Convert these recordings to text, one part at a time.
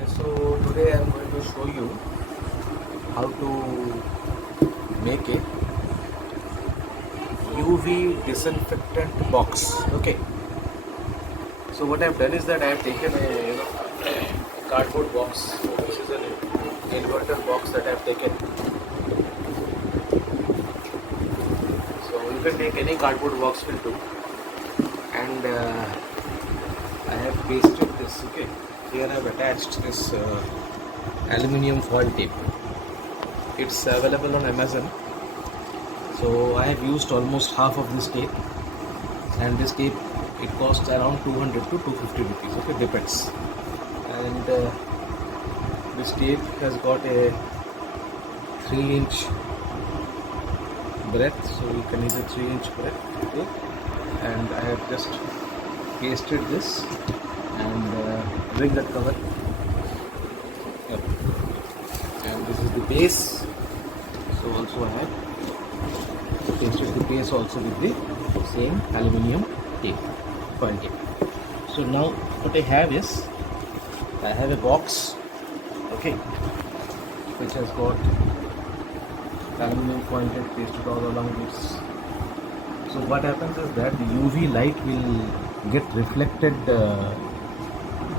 Okay, so today I'm going to show you how to make a UV disinfectant box. Okay, so what I've done is that I have taken a cardboard box. So this is an inverter box that I've taken. So you can take any cardboard box will do, and I have pasted this. Okay, here I have attached this aluminium foil tape. It's available on Amazon. So I have used almost half of this tape, and this tape it costs around 200 to 250 rupees. Okay, depends. And this tape has got a 3-inch breadth, so you can use a 3-inch breadth. Okay, and I have just pasted this and bring that cover. Yep. And this is the base. So also I have pasted the base also with the same aluminium tape, foil tape. So now what I have is, I have a box, okay, which has got aluminium foil tape pasted all along this. So what happens is that the UV light will get reflected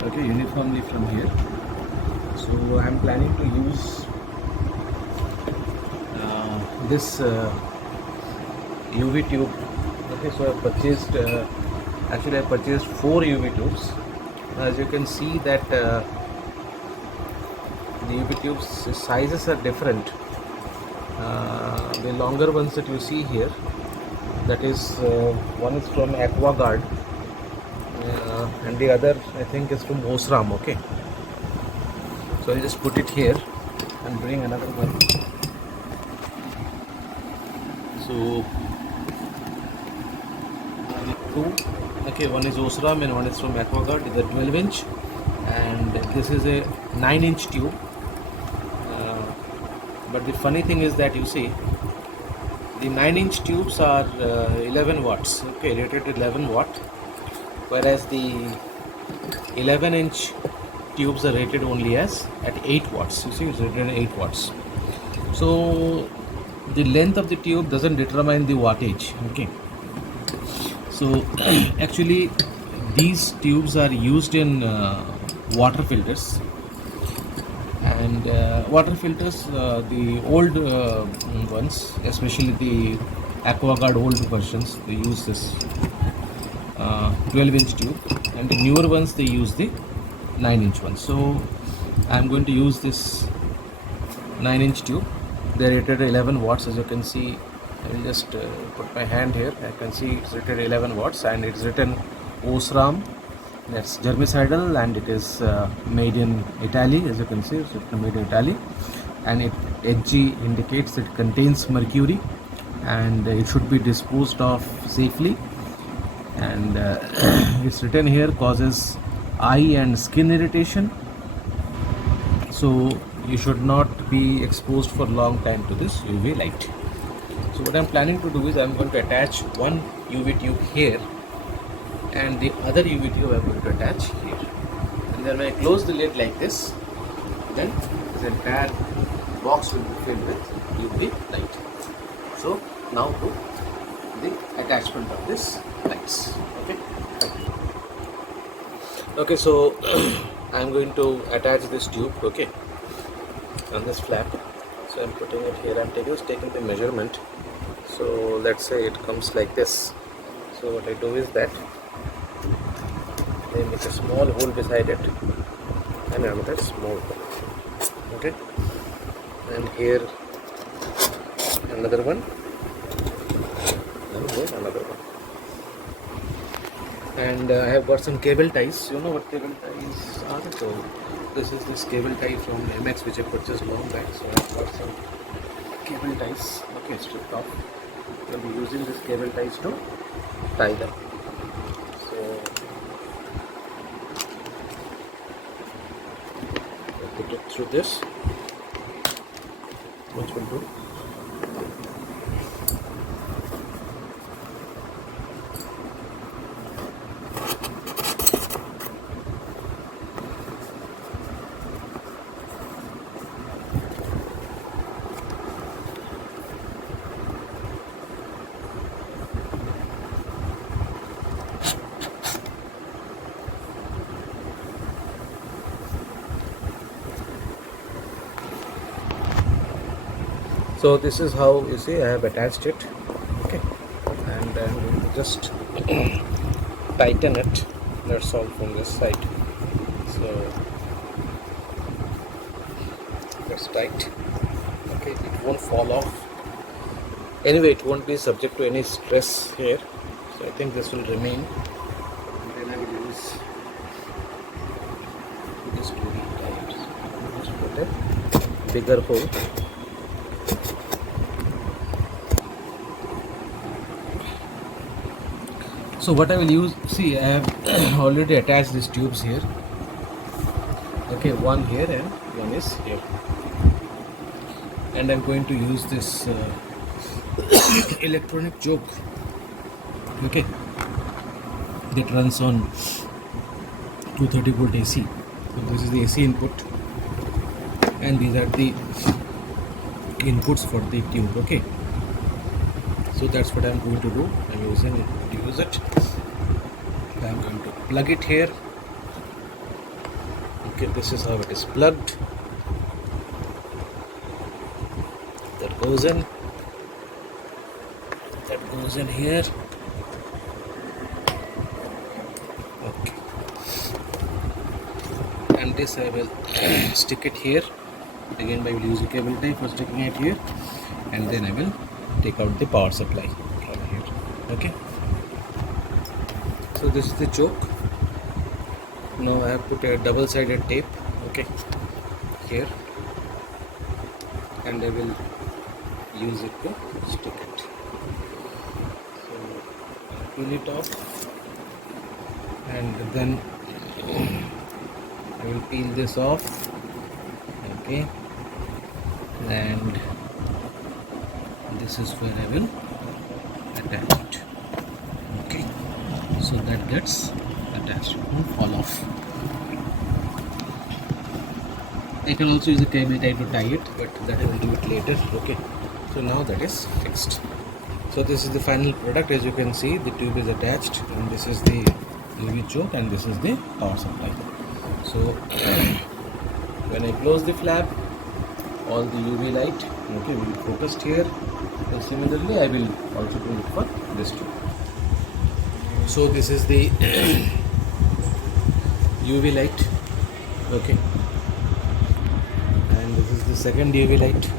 okay, uniformly from here. So I am planning to use this UV tube. Okay, so I purchased actually I purchased 4 UV tubes. As you can see that the UV tubes sizes are different. The longer ones that you see here, that is one is from AquaGuard and the other I think is from Osram. Okay, so I'll just put it here and bring another one. So two, okay, one is Osram and one is from AquaGuard. It's a 12-inch, and this is a 9-inch tube. But the funny thing is that you see the 9-inch tubes are 11 watts, okay, rated 11 watt, whereas the 11-inch tubes are rated only as at 8 watts. You see, it's rated at 8 watts. So the length of the tube doesn't determine the wattage. Okay, so actually these tubes are used in water filters, and water filters, the old ones, especially the AquaGuard old versions, they use this 12-inch tube, and the newer ones they use the 9-inch one. So I'm going to use this 9-inch tube. They're rated 11 watts, as you can see. I will just put my hand here. I can see it's rated 11 watts, and it's written Osram. That's germicidal, and it is made in Italy. As you can see, it's written made in Italy, and it HG indicates it contains mercury, and it should be disposed of safely. And it's written here causes eye and skin irritation, so you should not be exposed for long time to this UV light. So what I'm planning to do is I'm going to attach one UV tube here, and the other UV tube I'm going to attach here. And then when I close the lid like this, then this entire box will be filled with UV light. So now to the attachment of this lights. Okay. Okay, so I'm going to attach this tube, okay, on this flap. So I'm putting it here. I'm taking the measurement. So let's say it comes like this. So what I do is that I make a small hole beside it and another small hole. Okay, and here another one, and here another one. And I have got some cable ties. You know what cable ties are? So this is this cable tie from MX which I purchased long back. So I've got some cable ties. Okay, stripped off. I'll be using this cable ties to tie them. So I put it through this, which will do. So this is how you see I have attached it. Okay, and I'm going to just tighten it. That's all from this side. So that's tight. Okay, it won't fall off. Anyway, it won't be subject to any stress here. So I think this will remain. And then I will use this to retie it. Just put a bigger hole. So what I will use, see I have already attached these tubes here. Okay, one here and one is here. And I'm going to use this electronic choke. Okay, that runs on 230 volt AC. So this is the AC input and these are the inputs for the tube. Okay, so that's what I'm going to do. I'm using it to use it. I'm going to plug it here. Okay, this is how it is plugged. That goes in. That goes in here. Okay, and this I will stick it here. Again, I will use a cable tie for sticking it here, and then I will take out the power supply from here. Okay, so this is the choke. Now I have put a double-sided tape, okay, here, and I will use it to stick it. So I'll peel it off, and then I will peel this off, okay, and this is where I will attach it. Okay, so that gets attached, it won't fall off. I can also use a cable tie to tie it, but that I will do it later. Okay, so now that is fixed. So this is the final product. As you can see, the tube is attached, and this is the UV choke, and this is the power supply. So when I close the flap, all the UV light, okay, will be focused here. And similarly, I will also do it for this tube. So this is the UV light, okay, and this is the second UV light,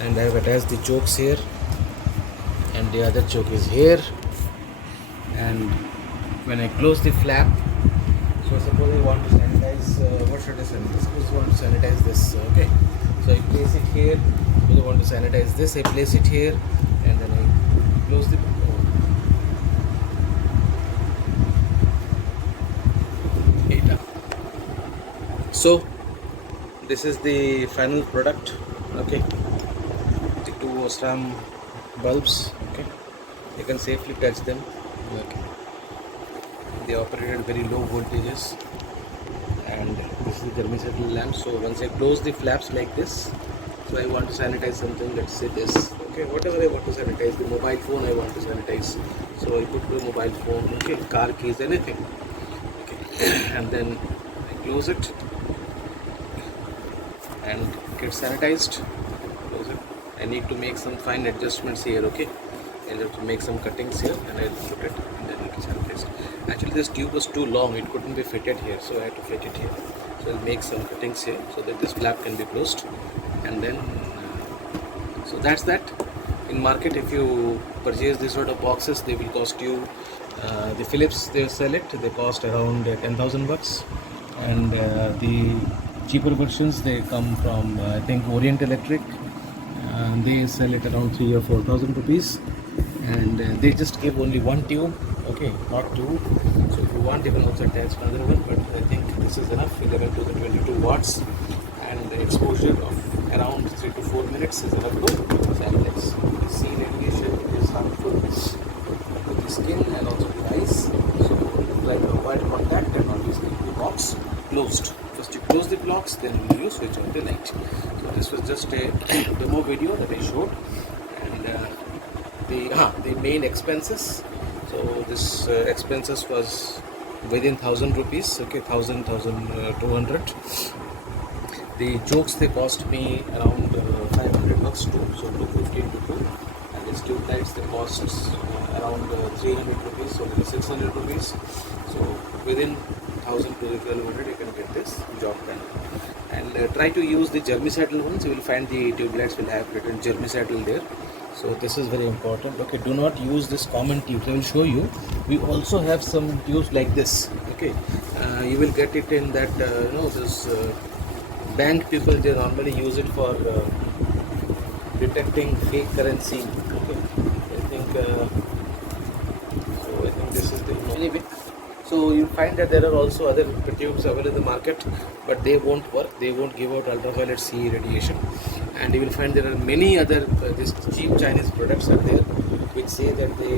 and I have attached the chokes here, and the other choke is here. And when I close the flap, so suppose I want to sanitize, what should I sanitize? Suppose I want to sanitize this, okay, so I place it here. Suppose I want to sanitize this, I place it here, and then I close the data. So this is the final product, okay, the two Osram bulbs, okay, you can safely touch them, okay, they operate at very low voltages, and this is the thermostatic lamp. So once I close the flaps like this, so I want to sanitize something, let's say this, okay, whatever I want to sanitize, the mobile phone I want to sanitize, so I put the mobile phone, okay, car keys, anything, okay, and then I close it and get sanitized. Close it. I need to make some fine adjustments here, okay, I have to make some cuttings here, and I'll put it, and then it is sanitized. Actually this tube was too long, it couldn't be fitted here, so I had to fit it here. So I'll make some cuttings here so that this flap can be closed, and then so that's that. In market, if you purchase this sort of boxes, they will cost you the Philips, they sell it, they cost around 10,000 bucks, and the cheaper versions, they come from I think Orient Electric, they sell it around 3 or 4,000 rupees, and they just give only one tube, okay, not two. So if you want, you can also attach another one, but I think this is enough. 11 to the 22 watts, and the exposure of around 3 to 4 minutes is enough to sanitize. The sea radiation is harmful to the skin and also the eyes, so try to avoid contact and always keep the box closed. First you close the blocks, then you switch on the light. So this was just a demo video that I showed, and the main expenses. So this expenses was within 1,000 rupees, okay, 1,200, The jokes, they cost me around 500 bucks too, so 250 into 2. And these tube lights, they cost around 300 rupees, so it is 600 rupees. So within 1000 to 1200 you can get this job done. And try to use the germicidal ones. You will find the tube lights will have written germicidal there. So this is very important. Okay, do not use this common tube. I will show you. We also have some tubes like this. Okay, you will get it in that this bank people, they normally use it for detecting fake currency. Okay, I think so. I think this is the anyway. So you find that there are also other tubes available in the market, but they won't work. They won't give out ultraviolet C radiation. And you will find there are many other these cheap Chinese products are there, which say that they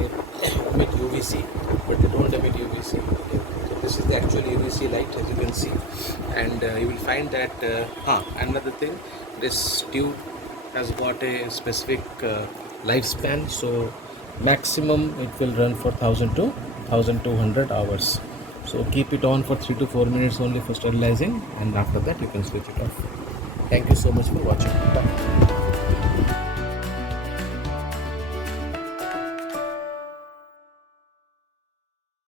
emit UVC, but they don't emit UVC. Okay. So this is the actual UVC light, as you can see. And you will find that another thing, this tube has got a specific lifespan. So maximum it will run for 1000 to 1200 hours. So keep it on for 3 to 4 minutes only for sterilizing, and after that you can switch it off. Thank you so much for watching. Bye.